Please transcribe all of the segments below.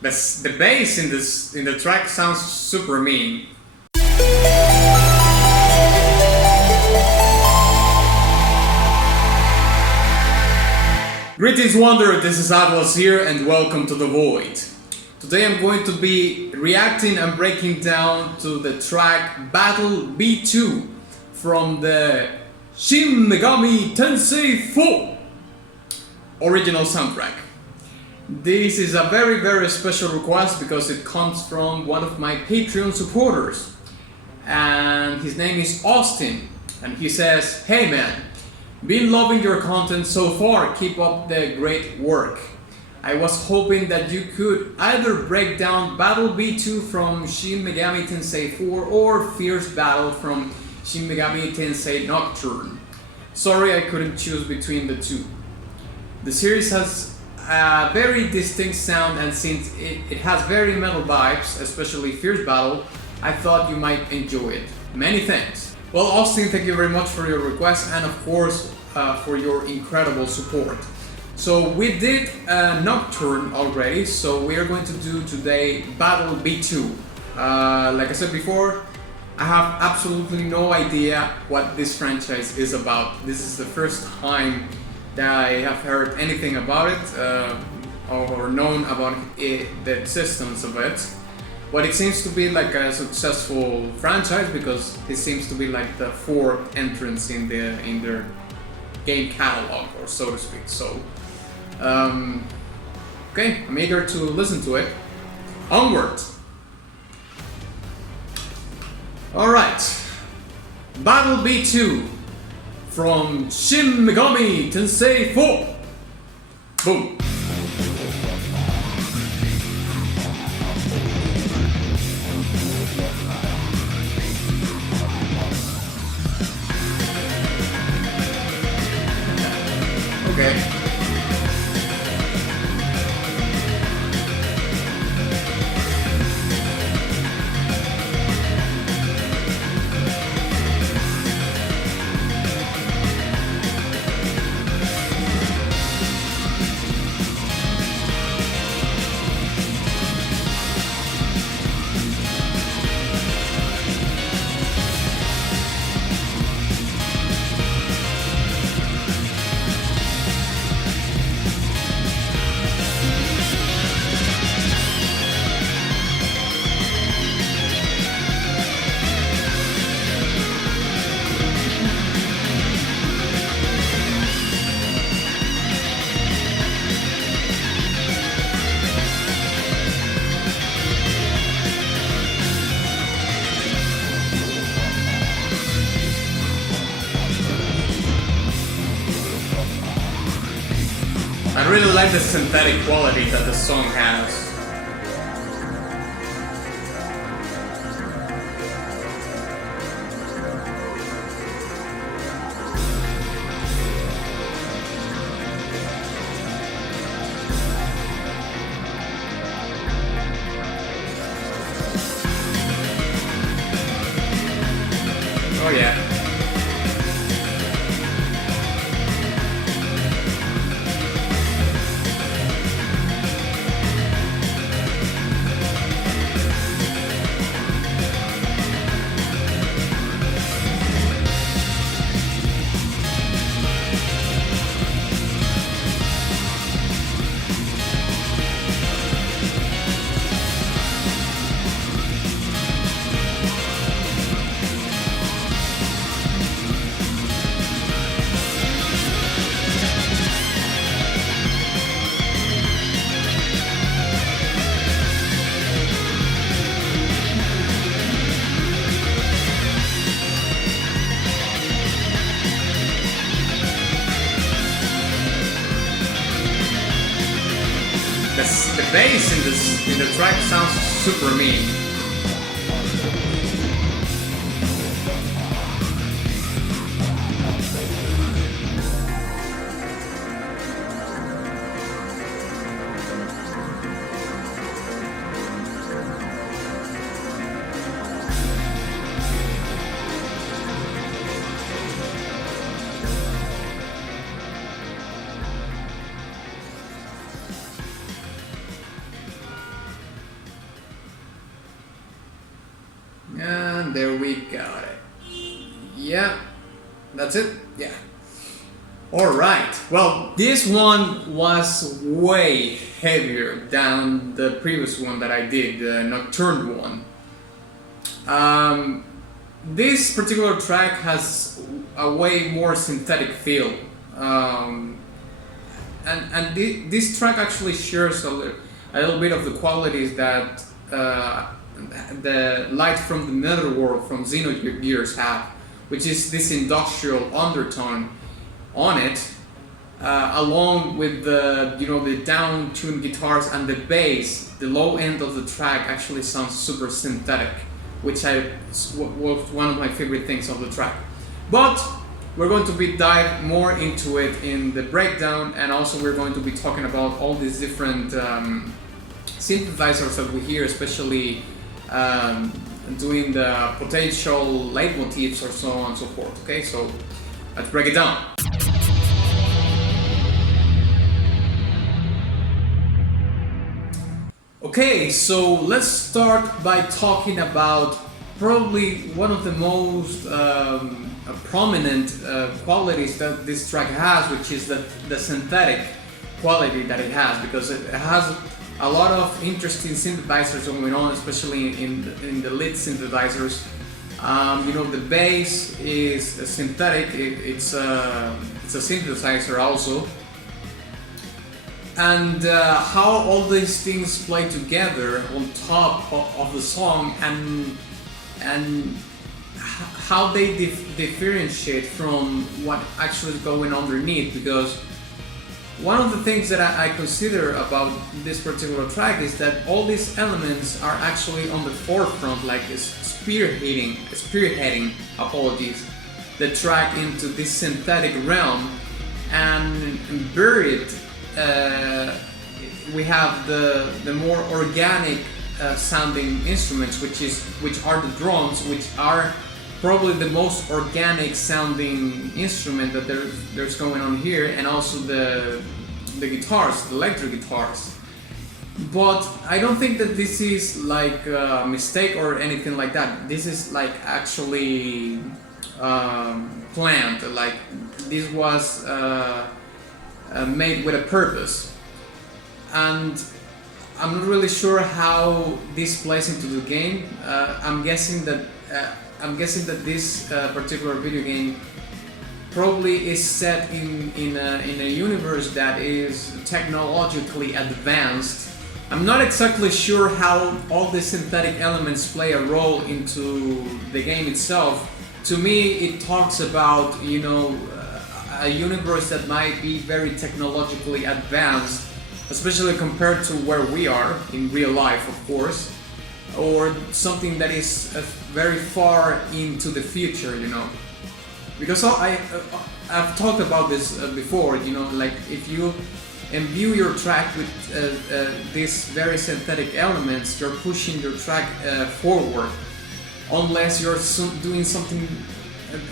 The bass in the track sounds super mean. Greetings Wanderer, this is Atlas here and welcome to The Void. Today I'm going to be reacting and breaking down to the track Battle B2 from the SHIN MEGAMI TENSEI 4 original soundtrack. This is a very special request because it comes from one of my Patreon supporters, and his name is Austin, and he says, "Hey man, been loving your content so far, keep up the great work. I was hoping that you could either break down Battle B2 from SHIN MEGAMI TENSEI 4 or Fierce Battle from SHIN MEGAMI TENSEI Nocturne. Sorry I couldn't choose between the two. The series has a very distinct sound, and since it has very metal vibes, especially Fierce Battle, I thought you might enjoy it. Many thanks." Well, Austin, thank you very much for your request and of course for your incredible support. So we did Nocturne already, so we are going to do today Battle B2. Like I said before, I have absolutely no idea what this franchise is about. This is the first time that I have heard anything about it or known about it, the existence of it. But it seems to be like a successful franchise because it seems to be like the fourth entrance in their game catalog, or so to speak. So, okay, I'm eager to listen to it. Onward! Alright, Battle B2 from SHIN MEGAMI TENSEI 4. Boom! Okay. I really like the synthetic quality that the song has. Oh yeah. The bass in the track sounds super mean. And there we got it. Yeah, that's it. Yeah. Alright, well, this one was way heavier than the previous one that I did, the Nocturne one. This particular track has a way more synthetic feel. And this track actually shares a little bit of the qualities that the Light from the Netherworld from Xenogears have, which is this industrial undertone on it, along with the the down-tuned guitars and the bass. The low end of the track actually sounds super synthetic, which was one of my favorite things of the track. But we're going to dive more into it in the breakdown, and also we're going to be talking about all these different synthesizers that we hear, especially doing the potential leitmotifs or so on and so forth. Okay, so let's break it down. Okay, so let's start by talking about probably one of the most prominent qualities that this track has, which is the synthetic quality that it has, because it has a lot of interesting synthesizers going on, especially in the lead synthesizers. The bass is synthetic. It's a synthesizer also. And how all these things play together on top of the song, and how they differentiate from what actually is going underneath. Because one of the things that I consider about this particular track is that all these elements are actually on the forefront, like spearheading, the track into this synthetic realm, and buried. We have the more organic sounding instruments, which are the drums, which are probably the most organic sounding instrument that there's going on here, and also the guitars, the electric guitars. But I don't think that this is like a mistake or anything like that. This is like actually planned. Like this was made with a purpose, and I'm not really sure how this plays into the game. I'm guessing that this particular video game probably is set in a universe that is technologically advanced. I'm not exactly sure how all the synthetic elements play a role into the game itself. To me, it talks about a universe that might be very technologically advanced, especially compared to where we are in real life, of course, or something that is very far into the future, Because I've talked about this before, like if you imbue your track with these very synthetic elements, you're pushing your track forward, unless you're doing something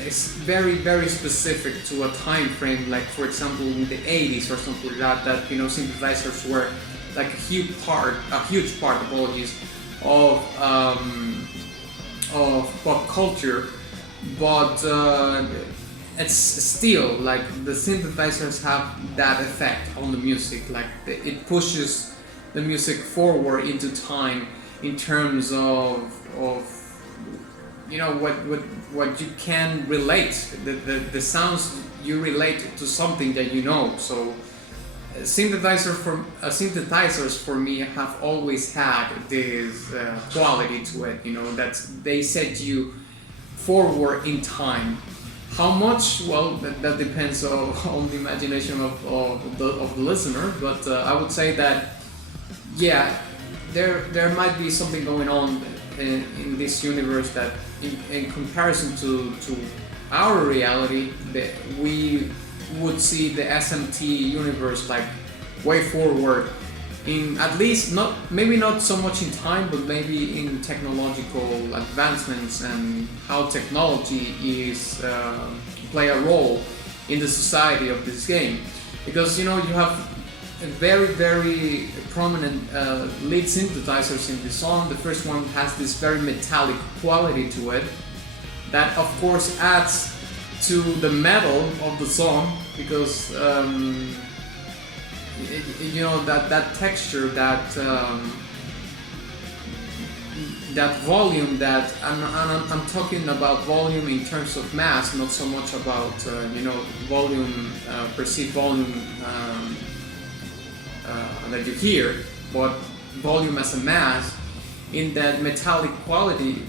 it's very, very specific to a time frame, like for example in the 80s or something like that, synthesizers were like a huge part, apologies, of pop culture. But it's still like the synthesizers have that effect on the music, like it pushes the music forward into time in terms of what you can relate, the sounds you relate to something that you know. So synthesizers for me have always had this quality to it, that they set you forward in time. How much? Well, that depends on the imagination of the listener, but I would say that there might be something going on in this universe that in comparison to our reality, that we would see the SMT universe like way forward in, at least maybe not so much in time, but maybe in technological advancements and how technology is play a role in the society of this game. Because you have very prominent lead synthesizers in the song. The first one has this very metallic quality to it that of course adds to the metal of the song, because you know, that texture, that volume, that I'm talking about volume in terms of mass, not so much about you know, volume, perceived volume that you hear, but volume as a mass, in that metallic quality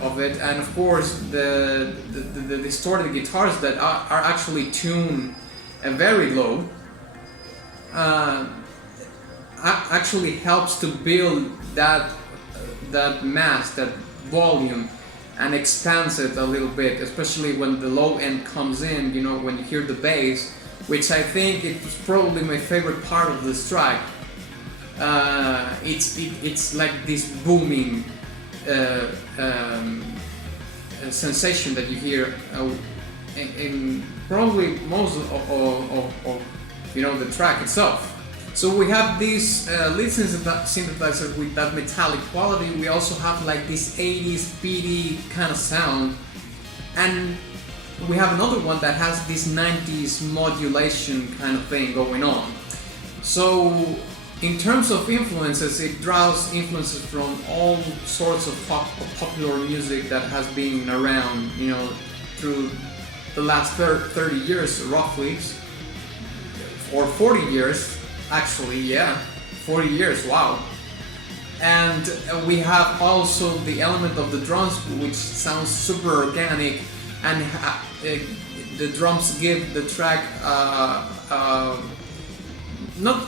of it. And of course the distorted guitars that are actually tuned very low actually helps to build that mass, that volume, and expands it a little bit, especially when the low end comes in, you know, when you hear the bass, which I think it's probably my favorite part of this track. It's like this booming sensation that you hear in probably most of you know, the track itself. So we have this lead synthesizer with that metallic quality. We also have like this 80s speedy kind of sound, and we have another one that has this 90s modulation kind of thing going on. So in terms of influences, it draws influences from all sorts of popular music that has been around, you know, through the last 30 years roughly, or 40 years actually, yeah, 40 years, wow. And we have also the element of the drums, which sounds super organic, and the drums give the track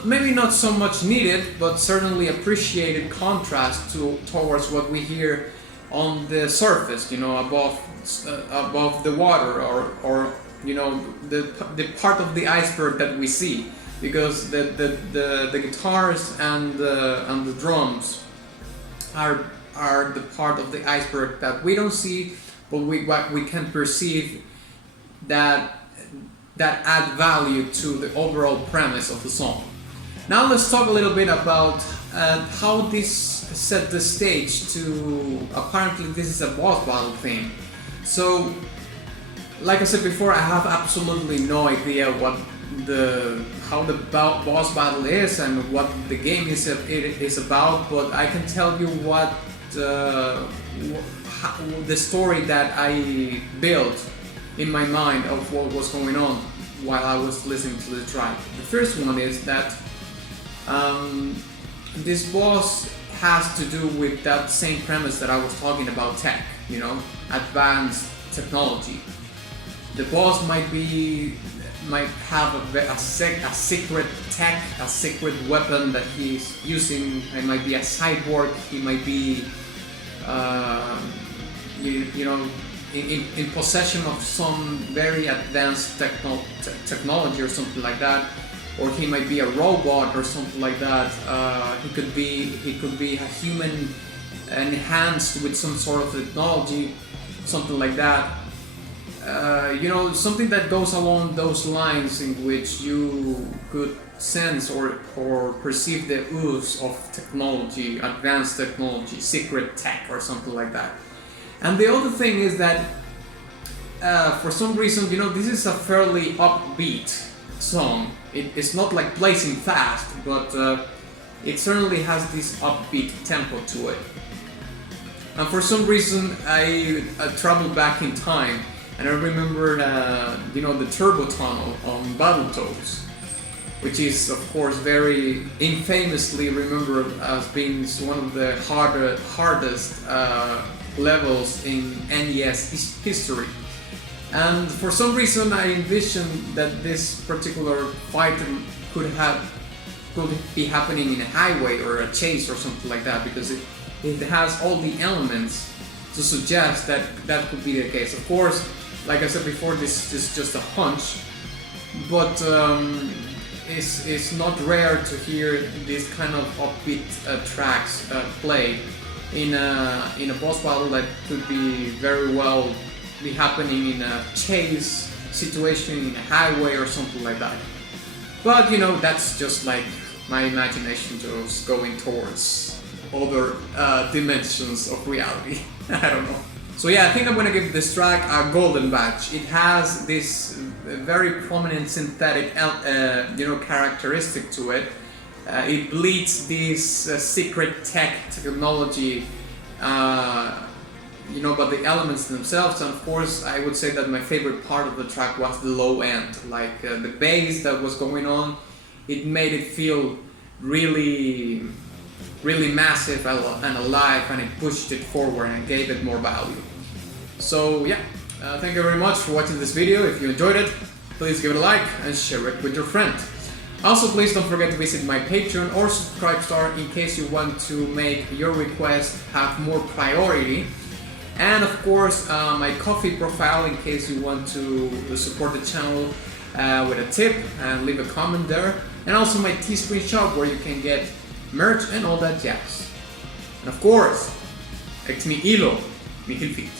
maybe not so much needed, but certainly appreciated contrast towards what we hear on the surface, you know, above the water, or you know, the part of the iceberg that we see, because the guitars and the drums are the part of the iceberg that we don't see, but we can perceive that add value to the overall premise of the song. Now let's talk a little bit about how this set the stage to, apparently this is a boss battle theme. So, like I said before, I have absolutely no idea how the boss battle is and what the game is about, but I can tell you what the story that I built in my mind of what was going on while I was listening to the track. The first one is that this boss has to do with that same premise that I was talking about, tech, you know, advanced technology. The boss might have a secret tech, a secret weapon that he's using. It might be a cyborg. He might be, you know, in possession of some very advanced technology or something like that, or he might be a robot or something like that. He could be a human enhanced with some sort of technology, something like that. You know, something that goes along those lines, in which you could sense or perceive the ooze of technology, advanced technology, secret tech, or something like that. And the other thing is that for some reason, you know, this is a fairly upbeat song. It's not like blazing fast, but it certainly has this upbeat tempo to it. And for some reason, I traveled back in time, and I remembered, you know, the turbo tunnel on Battletoads, which is, of course, very infamously remembered as being one of the hardest levels in NES history. And for some reason, I envisioned that this particular fight could be happening in a highway or a chase or something like that, because it has all the elements to suggest that that could be the case. Of course, like I said before, this is just a hunch, but it's not rare to hear these kind of upbeat tracks played in a boss battle that could be very well happening in a chase situation, in a highway or something like that. But you know, that's just like my imagination just going towards other dimensions of reality. I don't know. So yeah, I think I'm gonna give this track a golden badge. It has this very prominent synthetic, you know, characteristic to it. It bleeds this secret tech technology, you know, but the elements themselves. And of course, I would say that my favorite part of the track was the low end, like the bass that was going on. It made it feel really, really massive and alive, and it pushed it forward and gave it more value. So yeah, thank you very much for watching this video. If you enjoyed it, please give it a like and share it with your friend. Also, please don't forget to visit my Patreon or subscribe star in case you want to make your request have more priority. And of course, my Ko-fi profile in case you want to support the channel with a tip and leave a comment there. And also my Teespring shop where you can get merch and all that jazz. And of course, ex nihilo, nihil fit.